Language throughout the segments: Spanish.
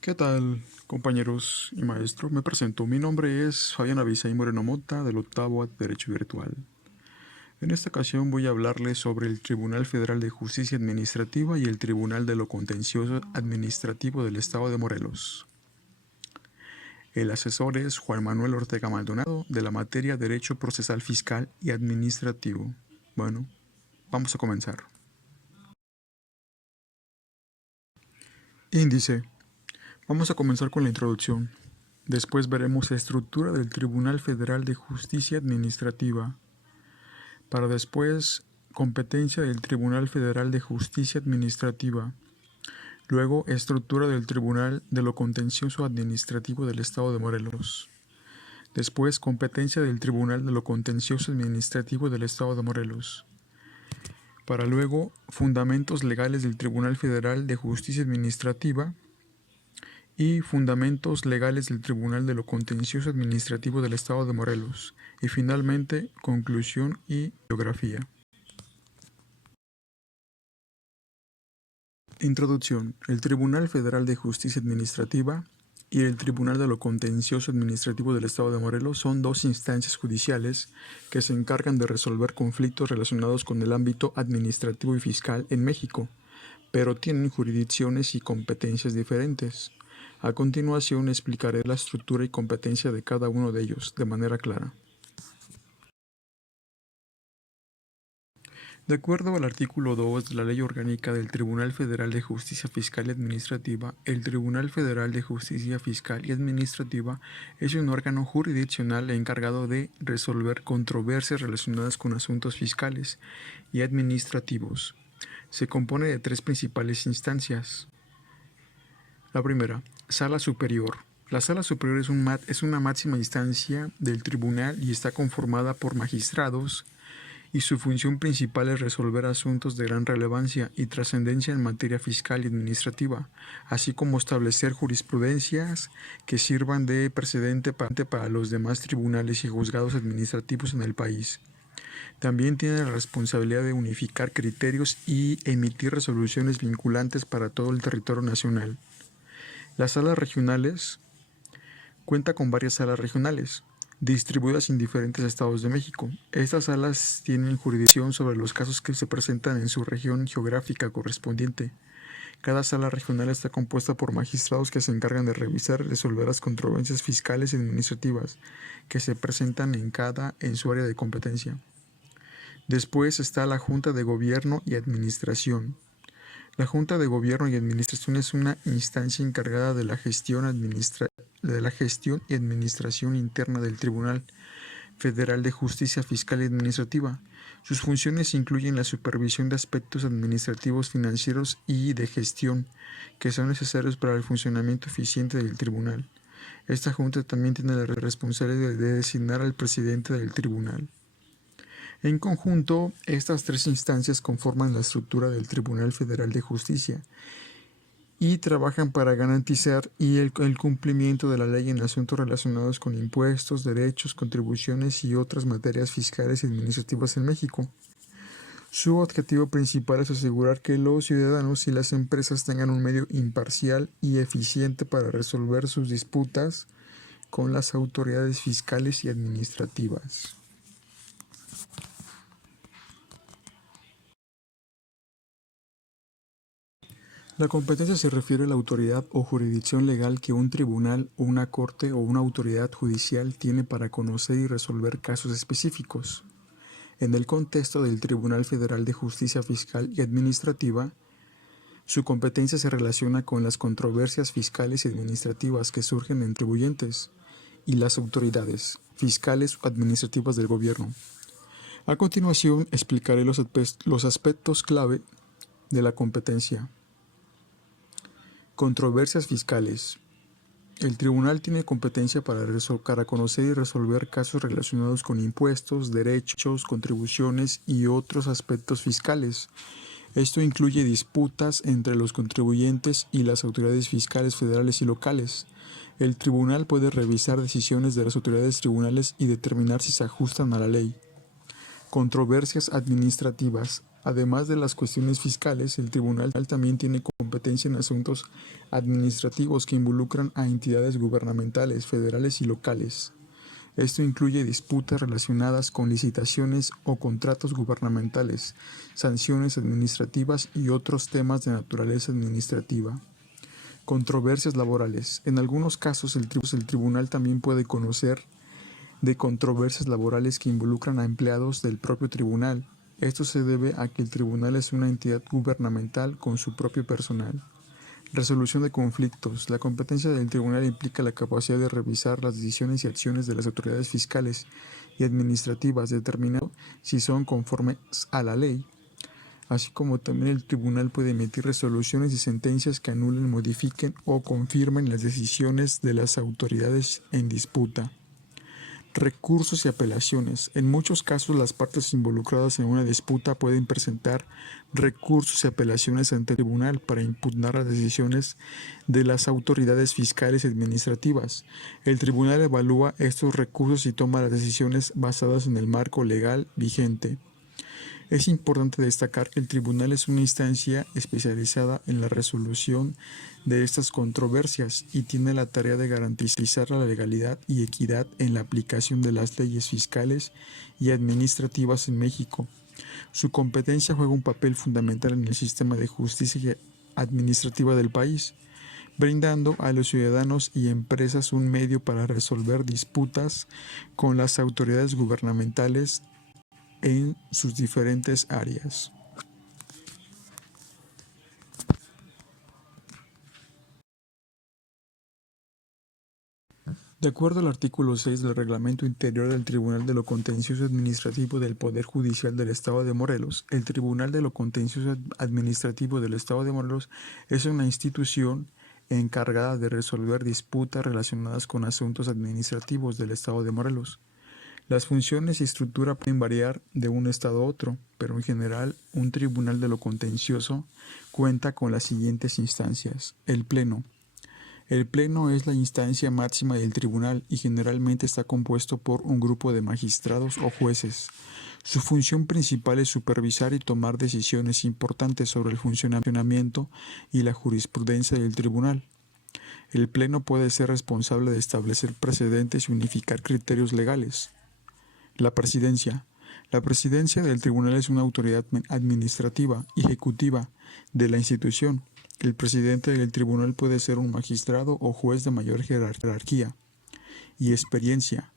¿Qué tal, compañeros y maestro? Me presento. Mi nombre es Fabián Abisaí Moreno Mota, del octavo A Derecho Virtual. En esta ocasión voy a hablarles sobre el Tribunal Federal de Justicia Administrativa y el Tribunal de lo Contencioso Administrativo del Estado de Morelos. El asesor es Juan Manuel Ortega Maldonado, de la materia Derecho Procesal Fiscal y Administrativo. Bueno, vamos a comenzar. Índice. Vamos a comenzar con la introducción. Después veremos la estructura del Tribunal Federal de Justicia Administrativa. Para después, competencia del Tribunal Federal de Justicia Administrativa. Luego, estructura del Tribunal de lo Contencioso Administrativo del Estado de Morelos. Después, competencia del Tribunal de lo Contencioso Administrativo del Estado de Morelos. Para luego, fundamentos legales del Tribunal Federal de Justicia Administrativa y fundamentos legales del Tribunal de lo Contencioso Administrativo del Estado de Morelos. Y finalmente, conclusión y bibliografía. Introducción. El Tribunal Federal de Justicia Administrativa y el Tribunal de lo Contencioso Administrativo del Estado de Morelos son dos instancias judiciales que se encargan de resolver conflictos relacionados con el ámbito administrativo y fiscal en México, pero tienen jurisdicciones y competencias diferentes. A continuación explicaré la estructura y competencia de cada uno de ellos de manera clara. De acuerdo al artículo 2 de la Ley Orgánica del Tribunal Federal de Justicia Fiscal y Administrativa, el Tribunal Federal de Justicia Fiscal y Administrativa es un órgano jurisdiccional encargado de resolver controversias relacionadas con asuntos fiscales y administrativos. Se compone de tres principales instancias. La primera, Sala Superior. La Sala Superior es una máxima instancia del tribunal y está conformada por magistrados, y su función principal es resolver asuntos de gran relevancia y trascendencia en materia fiscal y administrativa, así como establecer jurisprudencias que sirvan de precedente para los demás tribunales y juzgados administrativos en el país. También tiene la responsabilidad de unificar criterios y emitir resoluciones vinculantes para todo el territorio nacional. Las salas regionales cuenta con varias salas regionales, distribuidas en diferentes estados de México. Estas salas tienen jurisdicción sobre los casos que se presentan en su región geográfica correspondiente. Cada sala regional está compuesta por magistrados que se encargan de revisar y resolver las controversias fiscales y administrativas que se presentan en su área de competencia. Después está la Junta de Gobierno y Administración. La Junta de Gobierno y Administración es una instancia encargada de la gestión y administración interna del Tribunal Federal de Justicia Fiscal y Administrativa. Sus funciones incluyen la supervisión de aspectos administrativos, financieros y de gestión que son necesarios para el funcionamiento eficiente del tribunal. Esta junta también tiene la responsabilidad de designar al presidente del tribunal. En conjunto, estas tres instancias conforman la estructura del Tribunal Federal de Justicia y trabajan para garantizar el cumplimiento de la ley en asuntos relacionados con impuestos, derechos, contribuciones y otras materias fiscales y administrativas en México. Su objetivo principal es asegurar que los ciudadanos y las empresas tengan un medio imparcial y eficiente para resolver sus disputas con las autoridades fiscales y administrativas. La competencia se refiere a la autoridad o jurisdicción legal que un tribunal, una corte o una autoridad judicial tiene para conocer y resolver casos específicos. En el contexto del Tribunal Federal de Justicia Fiscal y Administrativa, su competencia se relaciona con las controversias fiscales y administrativas que surgen entre contribuyentes y las autoridades fiscales o administrativas del gobierno. A continuación, explicaré los aspectos clave de la competencia. Controversias fiscales. El tribunal tiene competencia para conocer y resolver casos relacionados con impuestos, derechos, contribuciones y otros aspectos fiscales. Esto incluye disputas entre los contribuyentes y las autoridades fiscales federales y locales. El tribunal puede revisar decisiones de las autoridades tribunales y determinar si se ajustan a la ley. Controversias administrativas. Además de las cuestiones fiscales, el tribunal también tiene competencia en asuntos administrativos que involucran a entidades gubernamentales, federales y locales. Esto incluye disputas relacionadas con licitaciones o contratos gubernamentales, sanciones administrativas y otros temas de naturaleza administrativa. Controversias laborales. En algunos casos, el tribunal también puede conocer de controversias laborales que involucran a empleados del propio tribunal. Esto se debe a que el tribunal es una entidad gubernamental con su propio personal. Resolución de conflictos. La competencia del tribunal implica la capacidad de revisar las decisiones y acciones de las autoridades fiscales y administrativas, determinando si son conformes a la ley. Así como también el tribunal puede emitir resoluciones y sentencias que anulen, modifiquen o confirmen las decisiones de las autoridades en disputa. Recursos y apelaciones. En muchos casos, las partes involucradas en una disputa pueden presentar recursos y apelaciones ante el tribunal para impugnar las decisiones de las autoridades fiscales y administrativas. El tribunal evalúa estos recursos y toma las decisiones basadas en el marco legal vigente. Es importante destacar que el tribunal es una instancia especializada en la resolución de estas controversias y tiene la tarea de garantizar la legalidad y equidad en la aplicación de las leyes fiscales y administrativas en México. Su competencia juega un papel fundamental en el sistema de justicia administrativa del país, brindando a los ciudadanos y empresas un medio para resolver disputas con las autoridades gubernamentales en sus diferentes áreas. De acuerdo al artículo 6 del Reglamento Interior del Tribunal de lo Contencioso Administrativo del Poder Judicial del Estado de Morelos, el Tribunal de lo Contencioso Administrativo del Estado de Morelos es una institución encargada de resolver disputas relacionadas con asuntos administrativos del Estado de Morelos. Las funciones y estructura pueden variar de un estado a otro, pero en general un tribunal de lo contencioso cuenta con las siguientes instancias. El Pleno. El Pleno es la instancia máxima del tribunal y generalmente está compuesto por un grupo de magistrados o jueces. Su función principal es supervisar y tomar decisiones importantes sobre el funcionamiento y la jurisprudencia del tribunal. El Pleno puede ser responsable de establecer precedentes y unificar criterios legales. La Presidencia. La Presidencia del Tribunal es una autoridad administrativa y ejecutiva de la institución. El presidente del tribunal puede ser un magistrado o juez de mayor jerarquía y experiencia.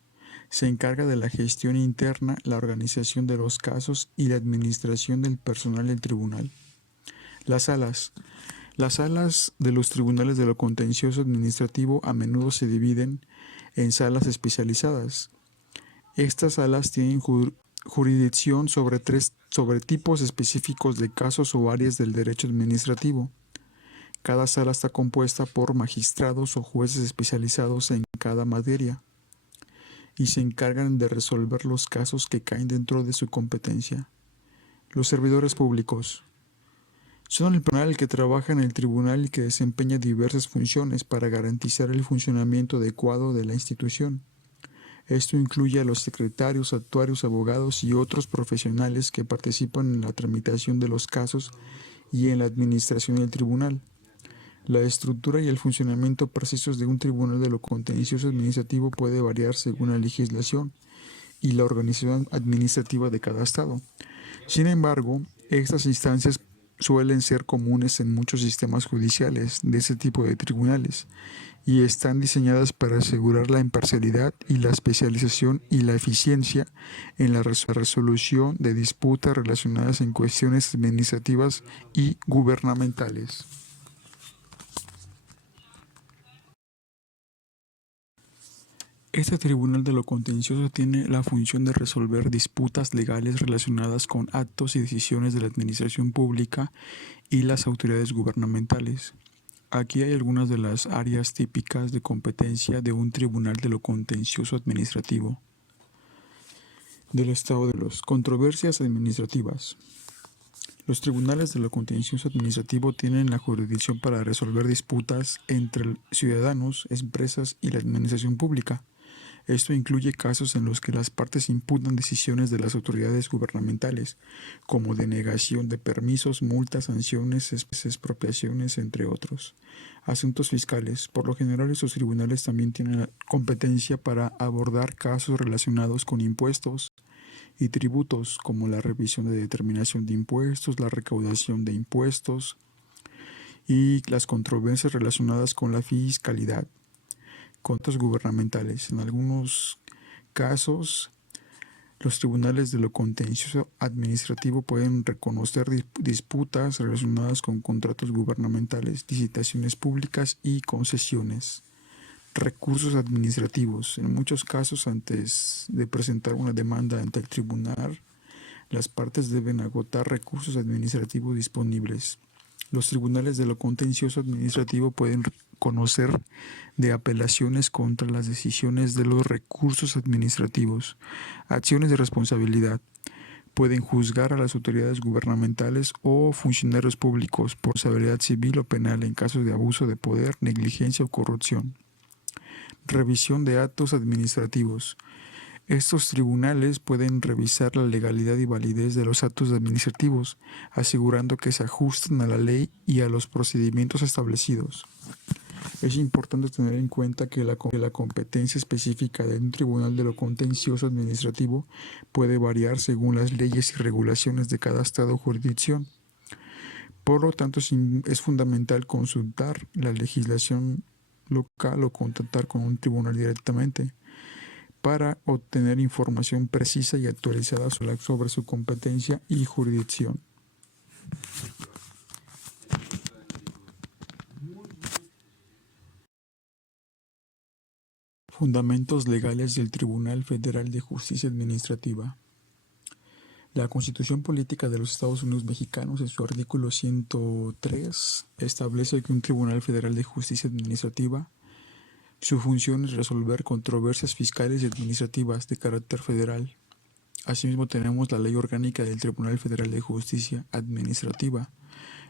Se encarga de la gestión interna, la organización de los casos y la administración del personal del tribunal. Las salas. Las salas de los tribunales de lo contencioso administrativo a menudo se dividen en salas especializadas. Estas salas tienen jurisdicción sobre tipos específicos de casos o áreas del derecho administrativo. Cada sala está compuesta por magistrados o jueces especializados en cada materia y se encargan de resolver los casos que caen dentro de su competencia. Los servidores públicos son el personal que trabaja en el tribunal y que desempeña diversas funciones para garantizar el funcionamiento adecuado de la institución. Esto incluye a los secretarios, actuarios, abogados y otros profesionales que participan en la tramitación de los casos y en la administración del tribunal. La estructura y el funcionamiento precisos de un tribunal de lo contencioso administrativo puede variar según la legislación y la organización administrativa de cada estado. Sin embargo, estas instancias suelen ser comunes en muchos sistemas judiciales de ese tipo de tribunales y están diseñadas para asegurar la imparcialidad y la especialización y la eficiencia en la resolución de disputas relacionadas en cuestiones administrativas y gubernamentales. Este Tribunal de lo Contencioso tiene la función de resolver disputas legales relacionadas con actos y decisiones de la administración pública y las autoridades gubernamentales. Aquí hay algunas de las áreas típicas de competencia de un Tribunal de lo Contencioso Administrativo del Estado de los controversias administrativas. Los tribunales de lo contencioso administrativo tienen la jurisdicción para resolver disputas entre ciudadanos, empresas y la administración pública. Esto incluye casos en los que las partes imputan decisiones de las autoridades gubernamentales, como denegación de permisos, multas, sanciones, expropiaciones, entre otros. Asuntos fiscales. Por lo general, estos tribunales también tienen la competencia para abordar casos relacionados con impuestos y tributos, como la revisión de determinación de impuestos, la recaudación de impuestos y las controversias relacionadas con la fiscalidad. Contas gubernamentales. En algunos casos, los tribunales de lo contencioso administrativo pueden reconocer disputas relacionadas con contratos gubernamentales, licitaciones públicas y concesiones. Recursos administrativos. En muchos casos, antes de presentar una demanda ante el tribunal, las partes deben agotar recursos administrativos disponibles. Los tribunales de lo contencioso administrativo pueden conocer de apelaciones contra las decisiones de los recursos administrativos. Acciones de responsabilidad. Pueden juzgar a las autoridades gubernamentales o funcionarios públicos por responsabilidad civil o penal en casos de abuso de poder, negligencia o corrupción. Revisión de actos administrativos. Estos tribunales pueden revisar la legalidad y validez de los actos administrativos, asegurando que se ajusten a la ley y a los procedimientos establecidos. Es importante tener en cuenta que la competencia específica de un tribunal de lo contencioso administrativo puede variar según las leyes y regulaciones de cada estado o jurisdicción. Por lo tanto, es fundamental consultar la legislación local o contactar con un tribunal directamente para obtener información precisa y actualizada sobre su competencia y jurisdicción. Fundamentos legales del Tribunal Federal de Justicia Administrativa. La Constitución Política de los Estados Unidos Mexicanos, en su artículo 103, establece que un Tribunal Federal de Justicia Administrativa, su función es resolver controversias fiscales y administrativas de carácter federal. Asimismo, tenemos la Ley Orgánica del Tribunal Federal de Justicia Administrativa.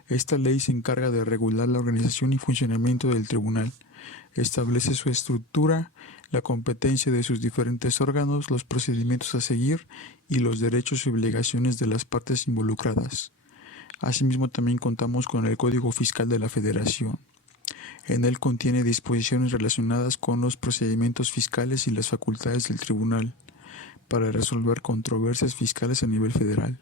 Esta ley se encarga de regular la organización y funcionamiento del tribunal. Establece su estructura, la competencia de sus diferentes órganos, los procedimientos a seguir y los derechos y obligaciones de las partes involucradas. Asimismo, también contamos con el Código Fiscal de la Federación. En él contiene disposiciones relacionadas con los procedimientos fiscales y las facultades del tribunal para resolver controversias fiscales a nivel federal.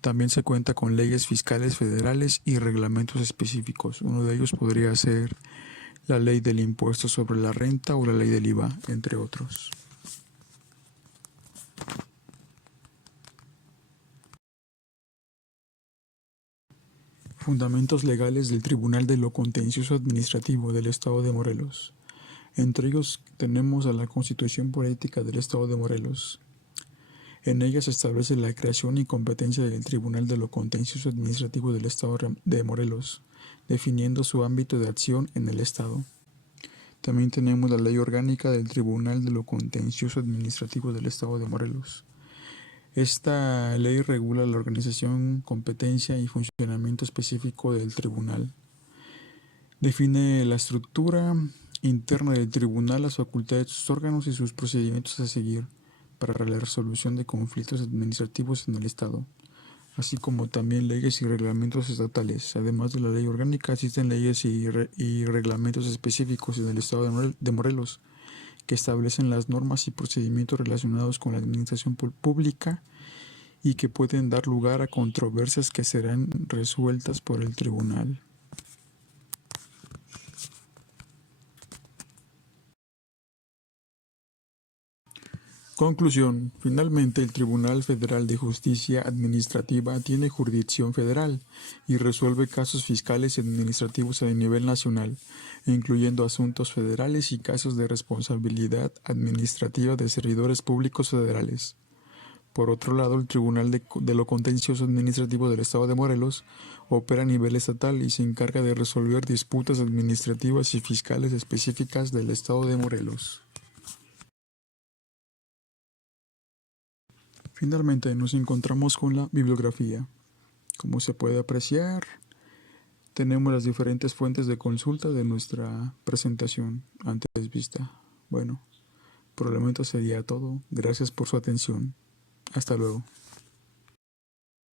También se cuenta con leyes fiscales federales y reglamentos específicos. Uno de ellos podría ser la ley del impuesto sobre la renta o la ley del IVA, entre otros. Fundamentos legales del Tribunal de lo Contencioso Administrativo del Estado de Morelos. Entre ellos tenemos a la Constitución Política del Estado de Morelos. En ella se establece la creación y competencia del Tribunal de lo Contencioso Administrativo del Estado de Morelos, definiendo su ámbito de acción en el Estado. También tenemos la Ley Orgánica del Tribunal de lo Contencioso Administrativo del Estado de Morelos. Esta ley regula la organización, competencia y funcionamiento específico del tribunal. Define la estructura interna del tribunal, las facultades de sus órganos y sus procedimientos a seguir para la resolución de conflictos administrativos en el Estado, así como también leyes y reglamentos estatales. Además de la ley orgánica, existen leyes y reglamentos específicos en el Estado de Morelos que establecen las normas y procedimientos relacionados con la administración pública y que pueden dar lugar a controversias que serán resueltas por el tribunal. Conclusión. Finalmente, el Tribunal Federal de Justicia Administrativa tiene jurisdicción federal y resuelve casos fiscales y administrativos a nivel nacional, incluyendo asuntos federales y casos de responsabilidad administrativa de servidores públicos federales. Por otro lado, el Tribunal de lo Contencioso Administrativo del Estado de Morelos opera a nivel estatal y se encarga de resolver disputas administrativas y fiscales específicas del Estado de Morelos. Finalmente nos encontramos con la bibliografía. Como se puede apreciar, tenemos las diferentes fuentes de consulta de nuestra presentación antes vista. Bueno, Por el momento sería todo. Gracias por su atención. Hasta luego.